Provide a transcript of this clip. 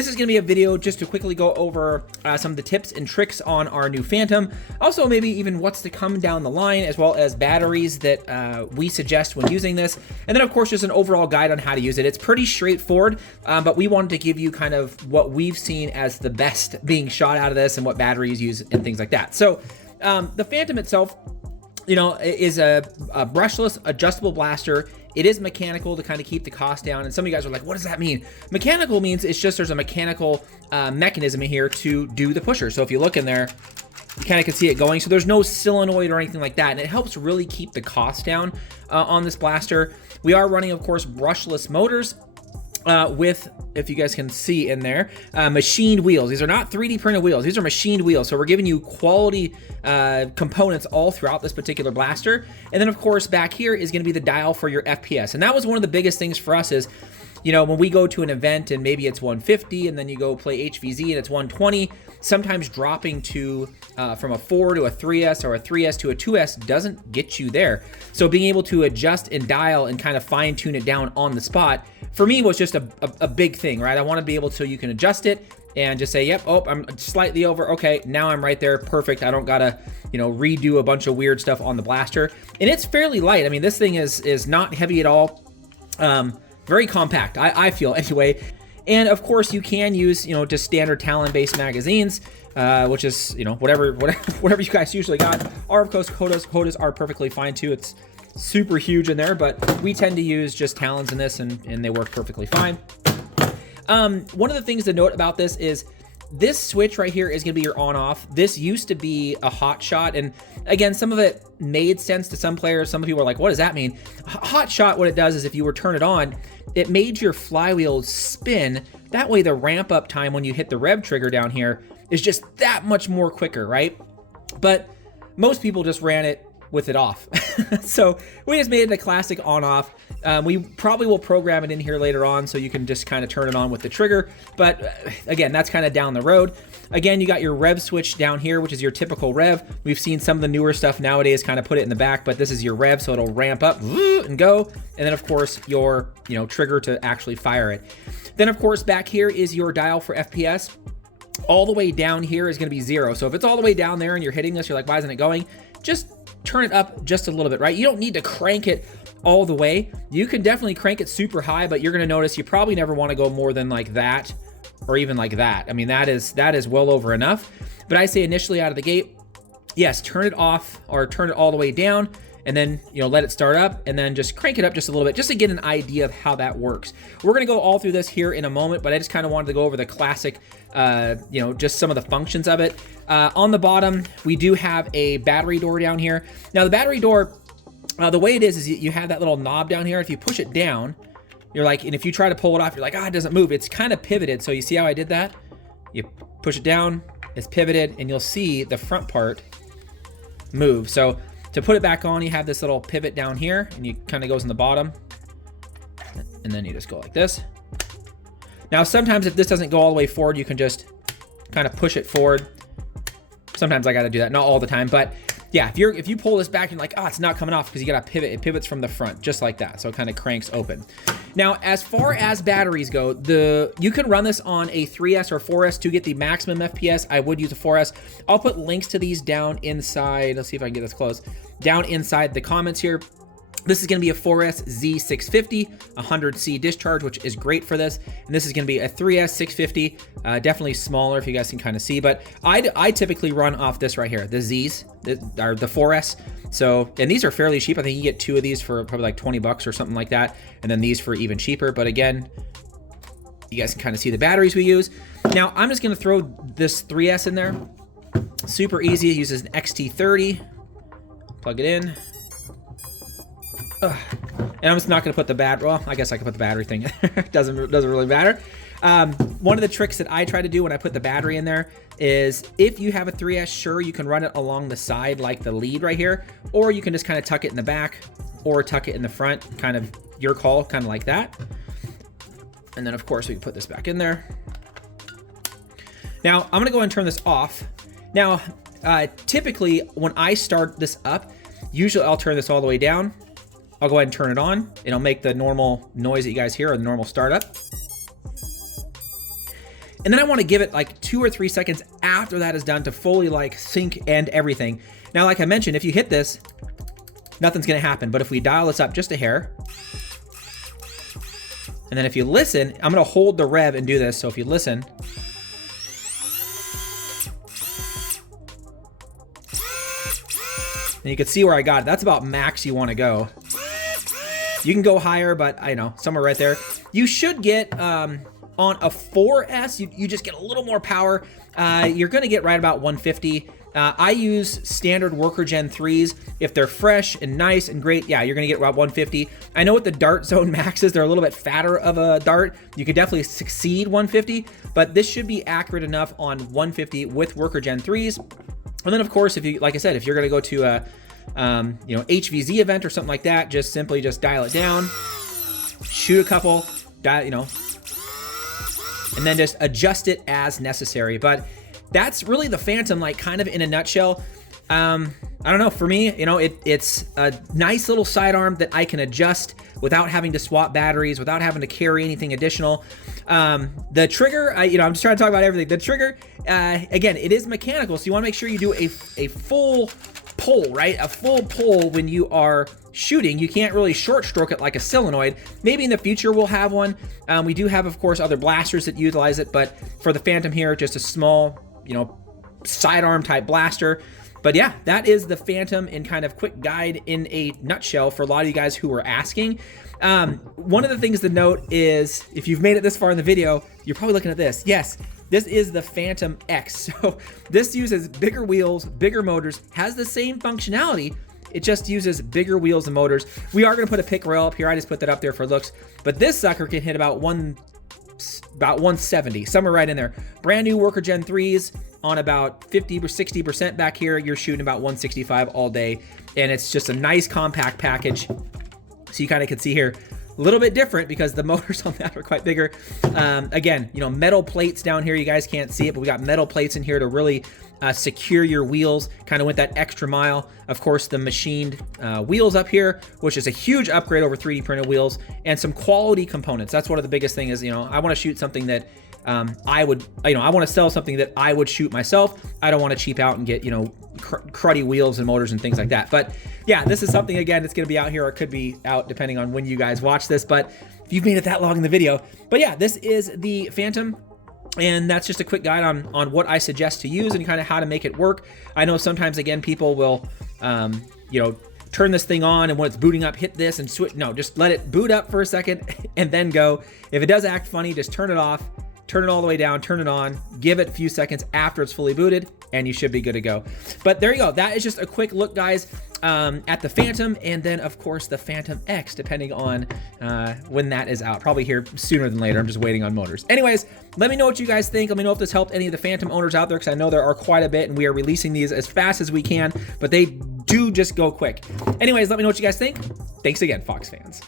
this is going to be a video just to quickly go over some of the tips and tricks on our new Phantom. Also, maybe even what's to come down the line, as well as batteries that we suggest when using this. And then, of course, just an overall guide on how to use it. It's pretty straightforward, but we wanted to give you kind of what we've seen as the best being shot out of this and what batteries use and things like that. So the Phantom itself, you know, is a brushless adjustable blaster. It is mechanical to kind of keep the cost down. And some of you guys are like, what does that mean? Mechanical means it's just there's a mechanical mechanism in here to do the pusher. So if you look in there, you kind of can see it going. So there's no solenoid or anything like that. And it helps really keep the cost down on this blaster. We are running, of course, brushless motors. With, if you guys can see in there, machined wheels. These are not 3D printed wheels. These are machined wheels. So we're giving you quality components all throughout this particular blaster. And then, of course, back here is going to be the dial for your FPS. And that was one of the biggest things for us is, you know, when we go to an event and maybe it's 150 and then you go play HVZ and it's 120, sometimes dropping to from a 4 to a 3S or a 3S to a 2S doesn't get you there. So being able to adjust and dial and kind of fine tune it down on the spot, for me, was just a big thing, right? I want to be able to, you can adjust it and just say, yep, oh, I'm slightly over. Okay, now I'm right there. Perfect. I don't gotta, you know, redo a bunch of weird stuff on the blaster. And it's fairly light. I mean, this thing is not heavy at all. Very compact, I feel anyway. And of course, you can use, you know, just standard Talon-based magazines, which is, you know, whatever you guys usually got. Or of course, Kodas are perfectly fine too. It's super huge in there, but we tend to use just Talons in this, and they work perfectly fine. One of the things to note about this is this switch right here is going to be your on-off. This used to be a hot shot, and again, some of it made sense to some players. Some people are like, what does that mean? Hot shot, what it does is if you were to turn it on, it made your flywheels spin. That way the ramp up time when you hit the rev trigger down here is just that much more quicker, right? But most people just ran it with it off. So we just made it a classic on-off. We probably will program it in here later on so you can just kind of turn it on with the trigger. But again, that's kind of down the road. Again, you got your rev switch down here, which is your typical rev. We've seen some of the newer stuff nowadays kind of put it in the back, but this is your rev, so it'll ramp up and go. And then of course your, you know, trigger to actually fire it. Then of course back here is your dial for FPS. All the way down here is going to be 0. So if it's all the way down there and you're hitting this, you're like, why isn't it going? Just turn it up just a little bit, right? You don't need to crank it all the way. You can definitely crank it super high, but you're going to notice you probably never want to go more than like that or even like that. I mean, that is well over enough. But I say initially out of the gate, yes, turn it off or turn it all the way down, and then, you know, let it start up and then just crank it up just a little bit just to get an idea of how that works. We're going to go all through this here in a moment, but I just kind of wanted to go over the classic, you know, just some of the functions of it. On the bottom, we do have a battery door down here. Now the battery door, the way it is you have that little knob down here. If you push it down, you're like, and if you try to pull it off, you're like, it doesn't move. It's kind of pivoted. So you see how I did that? You push it down, it's pivoted, and you'll see the front part move. So to put it back on, you have this little pivot down here, and you kind of goes in the bottom, and then you just go like this. Now, sometimes if this doesn't go all the way forward, you can just kind of push it forward. Sometimes I got to do that, not all the time, but yeah, if you pull this back and you're like, it's not coming off because you got to pivot, it pivots from the front just like that. So it kind of cranks open. Now, as far as batteries go, you can run this on a 3S or 4S to get the maximum FPS. I would use a 4S. I'll put links to these down inside. Let's see if I can get this close. Down inside the comments here. This is going to be a 4S Z650, 100C discharge, which is great for this. And this is going to be a 3S 650, definitely smaller if you guys can kind of see. But I typically run off this right here, the Zs, the 4S. So, and these are fairly cheap. I think you get 2 of these for probably like 20 bucks or something like that. And then these for even cheaper. But again, you guys can kind of see the batteries we use. Now, I'm just going to throw this 3S in there. Super easy. It uses an XT30. Plug it in. And I'm just not going to put the well, I guess I could put the battery thing in there. doesn't really matter. One of the tricks that I try to do when I put the battery in there is if you have a 3S, sure, you can run it along the side like the lead right here, or you can just kind of tuck it in the back or tuck it in the front, kind of your call, kind of like that. And then of course we can put this back in there. Now I'm going to go and turn this off. Now, typically when I start this up, usually I'll turn this all the way down. I'll go ahead and turn it on. It'll make the normal noise that you guys hear, or the normal startup. And then I want to give it like 2 or 3 seconds after that is done to fully like sync and everything. Now, like I mentioned, if you hit this, nothing's gonna happen. But if we dial this up just a hair, and then if you listen, I'm gonna hold the rev and do this. So if you listen, and you can see where I got it. That's about max you wanna go. You can go higher, but I know, somewhere right there. You should get, on a 4S, you just get a little more power. You're gonna get right about 150. I use standard Worker Gen 3s. If they're fresh and nice and great, yeah, you're gonna get about 150. I know with the Dart Zone Maxes, they're a little bit fatter of a dart. You could definitely succeed 150, but this should be accurate enough on 150 with Worker Gen 3s. And then of course, if you, like I said, if you're gonna go to a, you know, HVZ event or something like that, just simply just dial it down, shoot a couple, dial, you know, and then just adjust it as necessary. But that's really the Phantom, like kind of in a nutshell. I don't know, for me, you know, it's a nice little sidearm that I can adjust without having to swap batteries, without having to carry anything additional. The trigger, you know, I'm just trying to talk about everything. The trigger, again, it is mechanical, so you wanna make sure you do a full pull, right? A full pull when you are shooting. You can't really short stroke it like a solenoid. Maybe in the future we'll have one. We do have, of course, other blasters that utilize it, but for the Phantom here, just a small, you know, sidearm type blaster. But yeah, that is the Phantom in kind of quick guide in a nutshell for a lot of you guys who were asking. One of the things to note is if you've made it this far in the video, you're probably looking at this. Yes, this is the Phantom X. So this uses bigger wheels, bigger motors, has the same functionality. It just uses bigger wheels and motors. We are gonna put a pick rail up here. I just put that up there for looks, but this sucker can hit about 170, somewhere right in there. Brand new Worker Gen 3s on about 50 or 60% back here. You're shooting about 165 all day. And it's just a nice compact package. So you kind of can see here, a little bit different because the motors on that are quite bigger. Again, you know, metal plates down here. You guys can't see it, but we got metal plates in here to really secure your wheels, kind of went that extra mile. Of course, the machined wheels up here, which is a huge upgrade over 3D printed wheels, and some quality components. That's one of the biggest things is, you know, I want to shoot something that I would, you know, I want to sell something that I would shoot myself. I don't want to cheap out and get, you know, cruddy wheels and motors and things like that. But yeah, this is something, again, that's going to be out here, or it could be out depending on when you guys watch this, but if you've made it that long in the video. But yeah, this is the Phantom. And that's just a quick guide on what I suggest to use and kind of how to make it work. I know sometimes, again, people will, you know, turn this thing on and when it's booting up, hit this and switch. No, just let it boot up for a second and then go. If it does act funny, just turn it off, turn it all the way down, turn it on, give it a few seconds after it's fully booted, and you should be good to go. But there you go. That is just a quick look, guys, at the Phantom, and then, of course, the Phantom X, depending on when that is out. Probably here sooner than later. I'm just waiting on motors. Anyways, let me know what you guys think. Let me know if this helped any of the Phantom owners out there, because I know there are quite a bit, and we are releasing these as fast as we can, but they do just go quick. Anyways, let me know what you guys think. Thanks again, Fox fans.